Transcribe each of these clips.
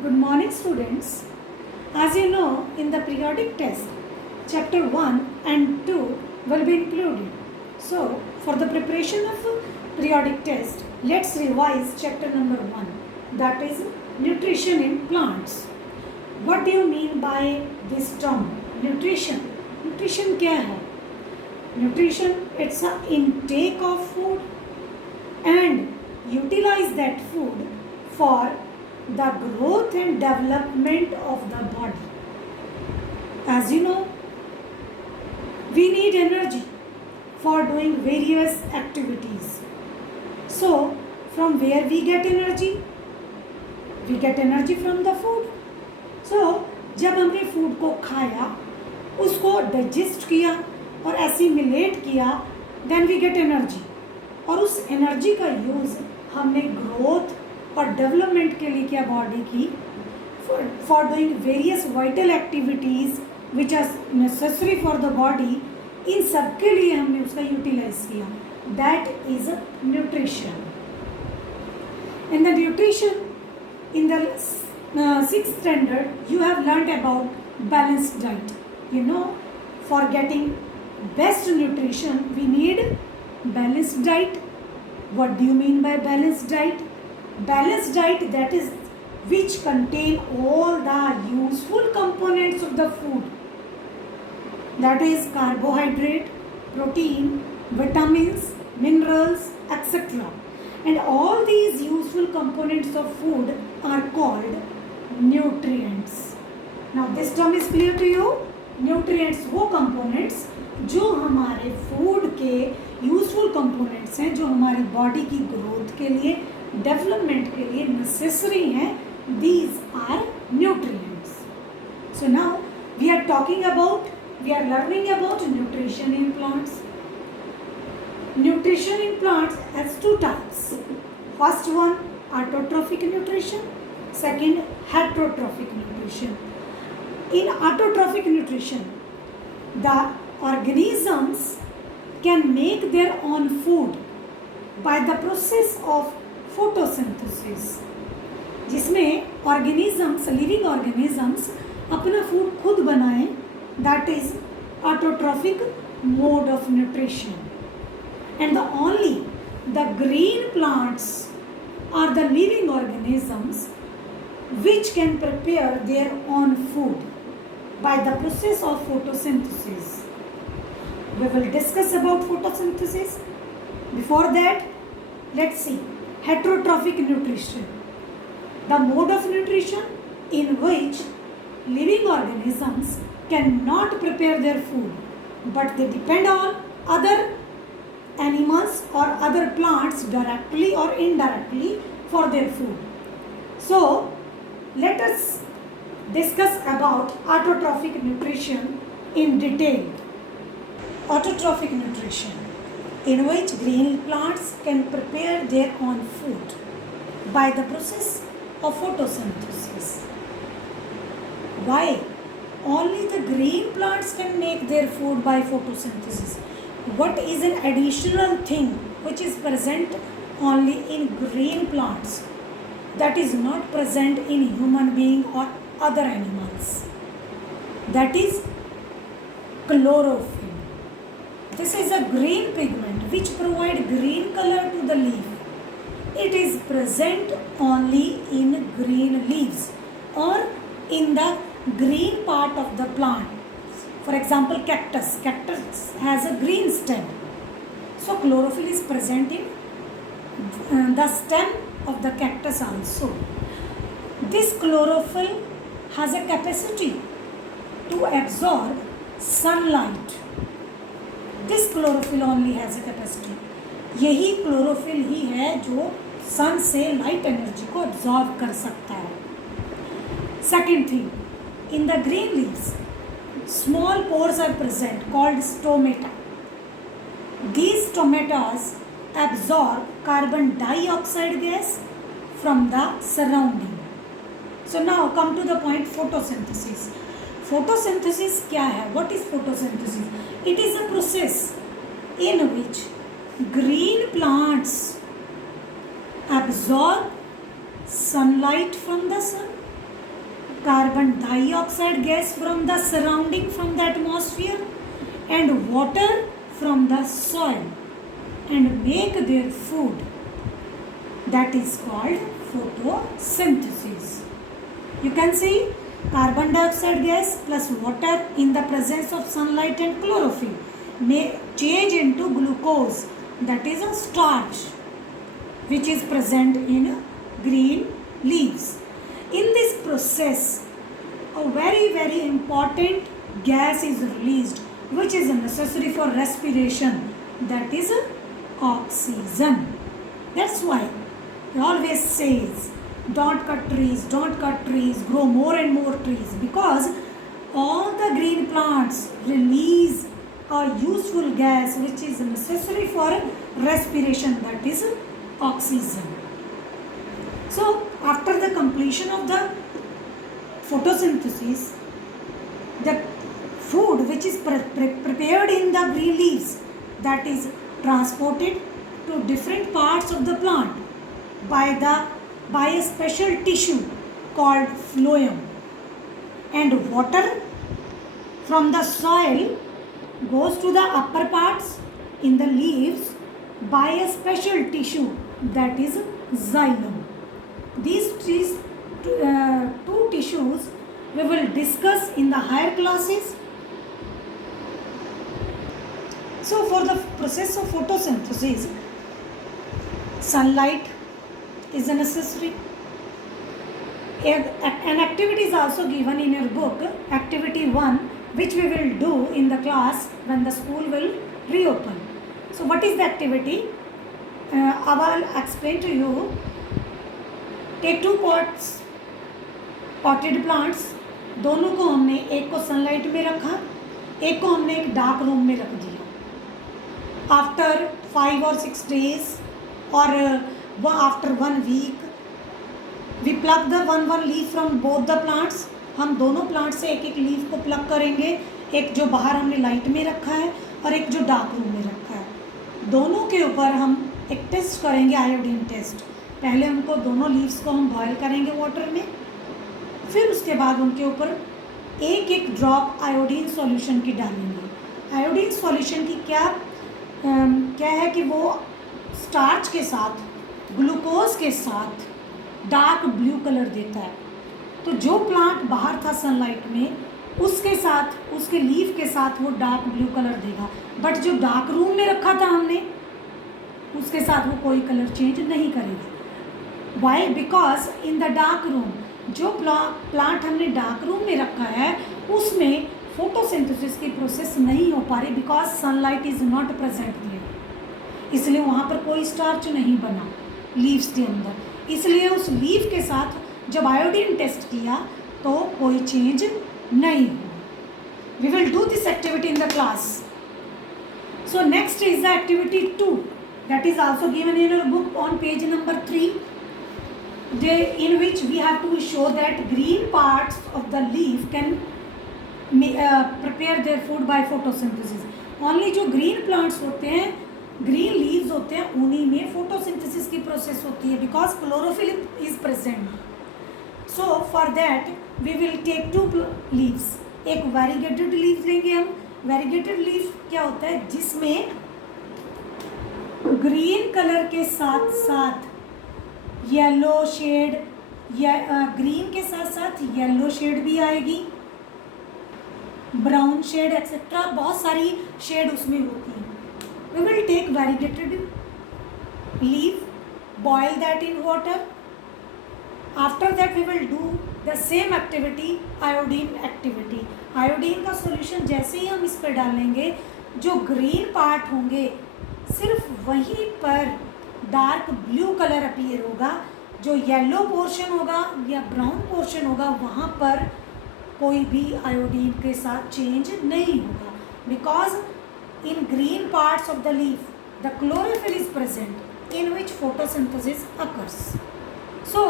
Good morning, students. As you know, in the periodic test, chapter 1 and 2 will be included. So, for the preparation of periodic test, let's revise chapter number 1, that is nutrition in plants. What do you mean by this term? Nutrition. Nutrition क्या है? Nutrition, it's a intake of food and utilize that food for the growth and development of the body. As you know, we need energy for doing various activities. So, from where we get energy? We get energy from the food. So, जब हमने food को खाया, उसको digest किया और assimilate किया, then we get energy. और उस एनर्जी का यूज़ हमने ग्रोथ और डेवलपमेंट के लिए किया बॉडी की, for doing various vital activities which are necessary for the body. इन सब के लिए हमने उसका यूटिलाइज किया. That is nutrition. In the nutrition in the 6th standard you have learnt about balanced diet. You know, for getting best nutrition we need balanced diet. What do you mean by balanced diet? Balanced diet, that is which contain all the useful components of the food, that is carbohydrate, protein, vitamins, minerals, etc. And all these useful components of food are called nutrients. Now this term is clear to you? Nutrients वो components जो हमारे food के useful components हैं, जो हमारी body की growth के लिए, development के लिए necessary हैं. These are nutrients. So now we are learning about nutrition in plants. Nutrition in plants has two types. First one, autotrophic nutrition. Second, heterotrophic nutrition. In autotrophic nutrition, the organisms can make their own food by the process of photosynthesis. जिसमें organisms, living organisms अपना food खुद बनाएं. That is autotrophic mode of nutrition. And the green plants are the living organisms which can prepare their own food by the process of photosynthesis. We will discuss about photosynthesis. Before that, let's see heterotrophic nutrition, the mode of nutrition in which living organisms cannot prepare their food, but they depend on other animals or other plants directly or indirectly for their food. So let us discuss about autotrophic nutrition in detail. Autotrophic nutrition, in which green plants can prepare their own food by the process of photosynthesis. Why? Only the green plants can make their food by photosynthesis. What is an additional thing which is present only in green plants that is not present in human being or other animals? That is chlorophyll. This is a green pigment which provide green color to the leaf. It is present only in green leaves or in the green part of the plant. For example, cactus has a green stem. So chlorophyll is present in the stem of the cactus also. This chlorophyll has a capacity to absorb sunlight. This chlorophyll only has a capacity. यही chlorophyll ही है जो sun से light energy को absorb कर सकता है. Second thing, in the green leaves, small pores are present called stomata. These stomatas absorb carbon dioxide gas from the surrounding. So now come to the point, photosynthesis. Photosynthesis क्या है? What is photosynthesis? It is a process in which green plants absorb sunlight from the sun carbon dioxide gas from the surrounding, from the atmosphere, and water from the soil, and make their food. That is called photosynthesis. You can see carbon dioxide gas plus water in the presence of sunlight and chlorophyll may change into glucose, that is a starch, which is present in green leaves. In this process, a very important gas is released which is necessary for respiration, that is oxygen. That's why he always says, don't cut trees, grow more and more trees, because all the green plants release a useful gas which is necessary for respiration, that is oxygen. So after the completion of the photosynthesis, the food which is prepared in the green leaves, that is transported to different parts of the plant by a special tissue called phloem, and water from the soil goes to the upper parts in the leaves by a special tissue, that is xylem. These two tissues we will discuss in the higher classes. So for the process of photosynthesis, sunlight is necessary. An activity is also given in your book, activity 1, which we will do in the class when the school will reopen. So what is the activity? I will explain to you. Take 2 potted plants, दोनों को हमने, एक को sunlight में रखा, एक को हमने एक डार्क रूम में रख दिया. After 5 or 6 days or after 1 week, we pluck the one leaf from both the plants. हम दोनों प्लांट से एक लीफ को प्लग करेंगे, एक जो बाहर हमने लाइट में रखा है और एक जो डार्क रूम में रखा है. दोनों के ऊपर हम एक टेस्ट करेंगे, आयोडीन टेस्ट. पहले उनको दोनों लीव्स को हम बॉयल करेंगे वाटर में, फिर उसके बाद उनके ऊपर एक ड्रॉप आयोडीन सॉल्यूशन की डालेंगे. आयोडीन सॉल्यूशन की क्या है कि वो स्टार्च के साथ, ग्लूकोज के साथ डार्क ब्लू कलर देता है. तो जो प्लांट बाहर था सनलाइट में, उसके साथ, उसके लीफ के साथ वो डार्क ब्लू कलर देगा. बट जो डार्क रूम में रखा था हमने, उसके साथ वो कोई कलर चेंज नहीं करेगा. Why? Because in the dark room, जो प्लांट हमने डार्क रूम में रखा है उसमें फोटोसिंथेसिस की प्रोसेस नहीं हो पा रही, because sunlight is not present there. इसलिए वहाँ पर कोई स्टार्च नहीं बना लीव्स के अंदर. इसलिए उस लीफ के साथ जब आयोडीन टेस्ट किया तो कोई चेंज नहीं हुआ. We will do this activity in the class. So next is the activity 2, that is also given in your book on page number 3, in which we have to show that green parts of the leaf can prepare their food by photosynthesis. Only जो green plants होते हैं, green leaves होते हैं, उन्हीं में photosynthesis की process होती है, because chlorophyll is present. So for that we will take 2 leaves. एक variegated leaf लेंगे हम. variegated leaf क्या होता है? जिसमें ग्रीन कलर के साथ साथ येलो शेड, या ग्रीन के साथ साथ येलो शेड भी आएगी, ब्राउन शेड एक्सेट्रा, बहुत सारी शेड उसमें होती है. We will take variegated leaf, boil that in water. After that we will do the same activity, iodine activity. Iodine का सॉल्यूशन जैसे ही हम इस पर डालेंगे, जो ग्रीन पार्ट होंगे सिर्फ वहीं पर डार्क ब्लू कलर अपीयर होगा. जो येलो पोर्शन होगा या ब्राउन पोर्शन होगा, वहाँ पर कोई भी आयोडीन के साथ चेंज नहीं होगा, because in green parts of the leaf the chlorophyll is present in which photosynthesis occurs. So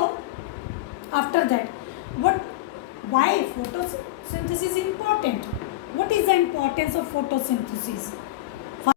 after that, why photosynthesis is important? What is the importance of photosynthesis?